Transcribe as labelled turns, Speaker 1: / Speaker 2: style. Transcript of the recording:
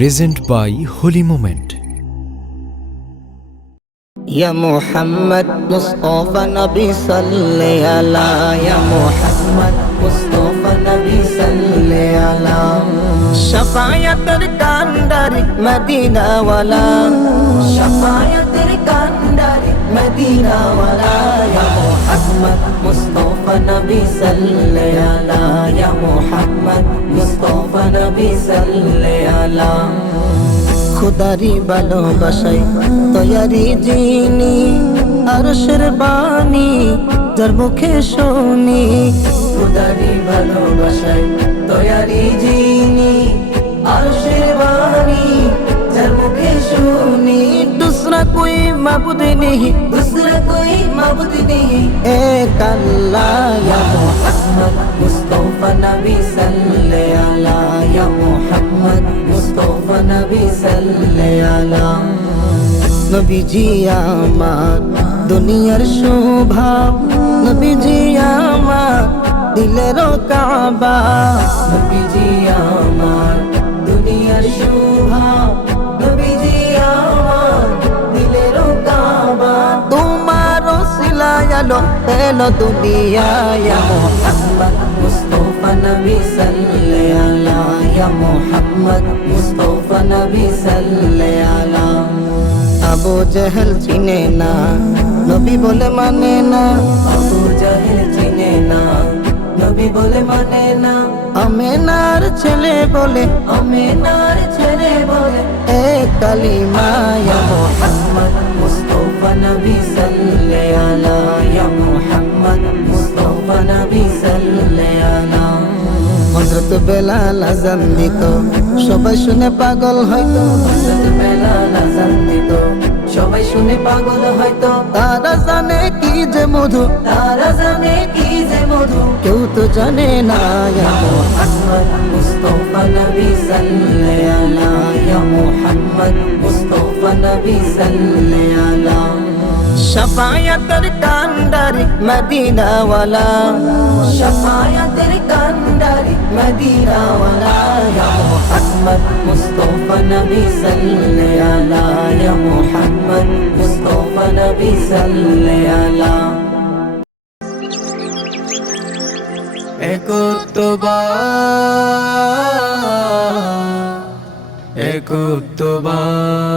Speaker 1: present by Holy Moment.
Speaker 2: يا محمد مصطفى نبي صلي على يا محمد مصطفى نبي صلي على شفاعة الكندري مدينة ولا شفاعة الكندري খুদারি নবী সাল্লে আলা খুদারি ভালোবাসায় তৈয়ারি বাণী যার মুখে শুনি। খুদারি ভালোবাসায় তৈয়ারি যিনি আরশের বাণী যার মুখে শুনি। दूसरा कोई मबुद नहीं दूसरा कोई मबुद नहीं एक अल्लाह या Muhammad Mustafa Nabi salli ala ya Muhammad Mustafa Nabi salli ala নবীজি আমার দুনিয়ার শোভা নবীজি আমার দিলের কাবা নবীজি আমার সিলায়ালো এলো দুনিয়ায় মোহাম্মদ মুস্তফা নবী সাল্লে আলা ইয়া মোহাম্মদ মুস্তফা নবী সাল্লে আলা আবু জেহেল চিনে না নবী বলে মানে না আবু জেহেল চিনে না নবী বলে মানে না আমেনার ছেলে বলে আমেনার ছেলে বলে এ কালিমা ইয়া মুহাম্মদ মুস্তাফা হজরত বেলাল আজান দিত। সবাই শুনে পাগল হয়তো। হজরত বেলাল আজান দিত। সবাই শুনে পাগল হয়তো। তারা জানে কি যে মধু। তারা জানে কি যে মধু। কেউ তো জানে না ইয়া মুহাম্মদ মুস্তাফা নবী সাল্লে আলা ইয়া মুহাম্মদ মুস্তাফা নবী সাল্লে আলা শফায়াতের কান্ডারি মদিনাওয়ালা শফায়াতের কান্ডারি মদিনাওয়ালা ইয়া মুহাম্মদ মুস্তাফা নবী সাল্লে আলা ইয়া মুহাম্মদ মুস্তাফা নবী সাল্লে আলা
Speaker 1: একত্ববাদ একত্ববাদ